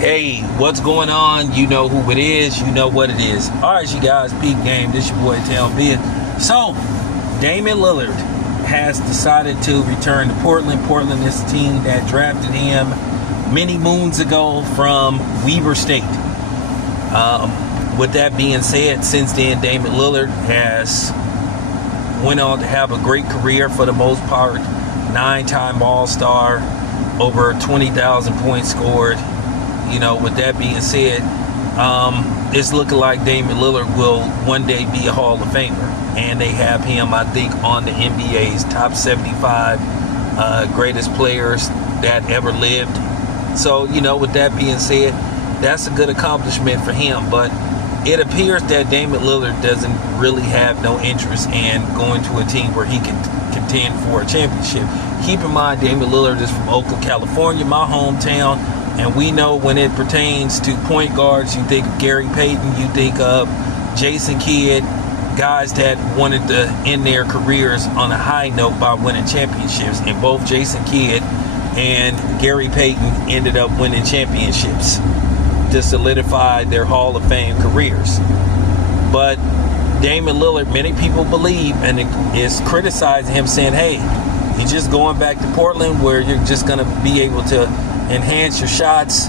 Hey, what's going on? You know who it is. You know what it is. All right, you guys, peep game. This your boy, Town Biz. So, Damian Lillard has decided to return to Portland. Portland is the team that drafted him many moons ago from Weber State. With that being said, since then, Damian Lillard has went on to have a great career for the most part. 9-time All-Star, over 20,000 points scored. You know, with that being said, it's looking like Damian Lillard will one day be a Hall of Famer. And they have him, I think, on the NBA's top 75 greatest players that ever lived. So, you know, with that being said, that's a good accomplishment for him. But it appears that Damian Lillard doesn't really have no interest in going to a team where he can contend for a championship. Keep in mind, Damian Lillard is from Oakland, California, my hometown. And we know when it pertains to point guards, you think of Gary Payton, you think of Jason Kidd, guys that wanted to end their careers on a high note by winning championships. And both Jason Kidd and Gary Payton ended up winning championships to solidify their Hall of Fame careers. But Damian Lillard, many people believe, and is criticizing him, saying, hey, you're just going back to Portland where you're just going to be able to enhance your shots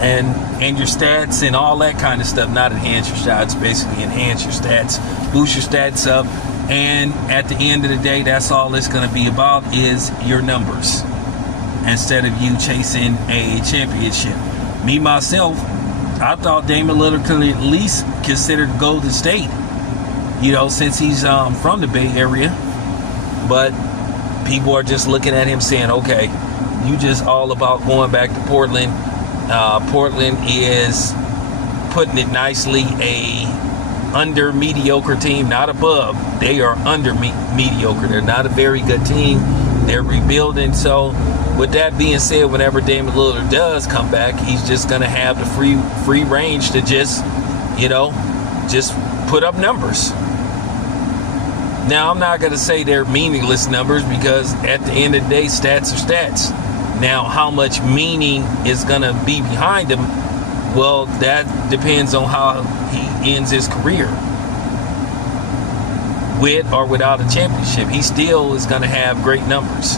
and your stats and all that kind of stuff. Not enhance your shots, basically enhance your stats, boost your stats up. And at the end of the day, that's all it's going to be about, is your numbers, instead of you chasing a championship. Me, myself, I thought Damian Lillard could at least consider Golden State, you know, since he's from the Bay Area. But people are just looking at him saying, okay, you just all about going back to Portland. Portland is, putting it nicely, a under mediocre team, not above. They are under mediocre. They're not a very good team. They're rebuilding. So with that being said, whenever Damian Lillard does come back, he's just going to have the free range to just, you know, just put up numbers. Now, I'm not going to say they're meaningless numbers, because at the end of the day, stats are stats. Now, how much meaning is going to be behind him? Well, that depends on how he ends his career. With or without a championship, he still is going to have great numbers.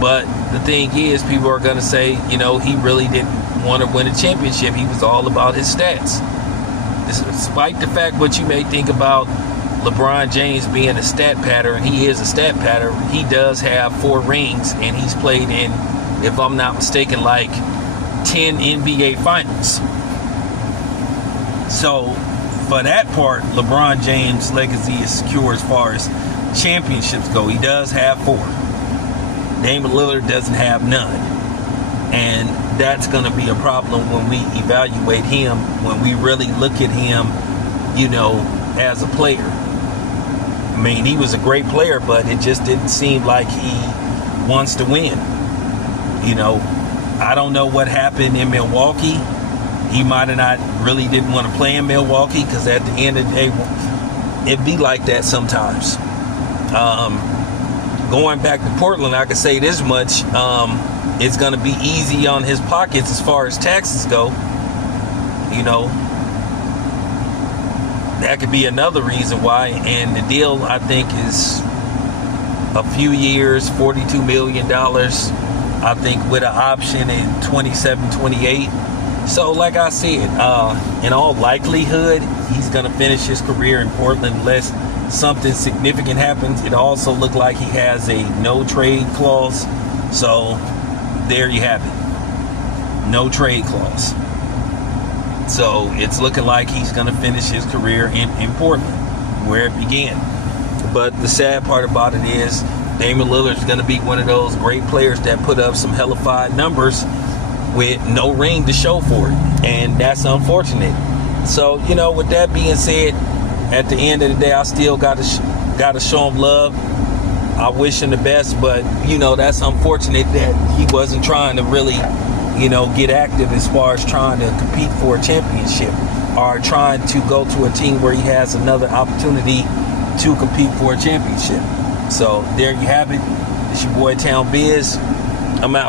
But the thing is, people are going to say, you know, he really didn't want to win a championship. He was all about his stats. Despite the fact what you may think about LeBron James being a stat patter, and he is a stat patter, he does have 4 rings, and he's played in, if I'm not mistaken, like 10 NBA Finals. So, for that part, LeBron James' legacy is secure as far as championships go. He does have 4. Damian Lillard doesn't have none. And that's going to be a problem when we evaluate him, when we really look at him, you know, as a player. I mean, he was a great player, but it just didn't seem like he wants to win. You know, I don't know what happened in Milwaukee. He might have not really didn't want to play in Milwaukee, because at the end of the day, it'd be like that sometimes. Going back to Portland, I can say this much. It's going to be easy on his pockets as far as taxes go. You know, that could be another reason why. And the deal, I think, is a few years, $42 million. I think with an option in 27, 28. So like I said, in all likelihood, he's going to finish his career in Portland unless something significant happens. It also looked like he has a no trade clause. So there you have it. No trade clause. So it's looking like he's going to finish his career in Portland, where it began. But the sad part about it is, Damian Lillard is going to be one of those great players that put up some hellified numbers with no ring to show for it. And that's unfortunate. So, you know, with that being said, at the end of the day, I still got to show him love. I wish him the best, but, you know, that's unfortunate that he wasn't trying to really, you know, get active as far as trying to compete for a championship, or trying to go to a team where he has another opportunity to compete for a championship. So there you have it. It's your boy Town Biz. I'm out.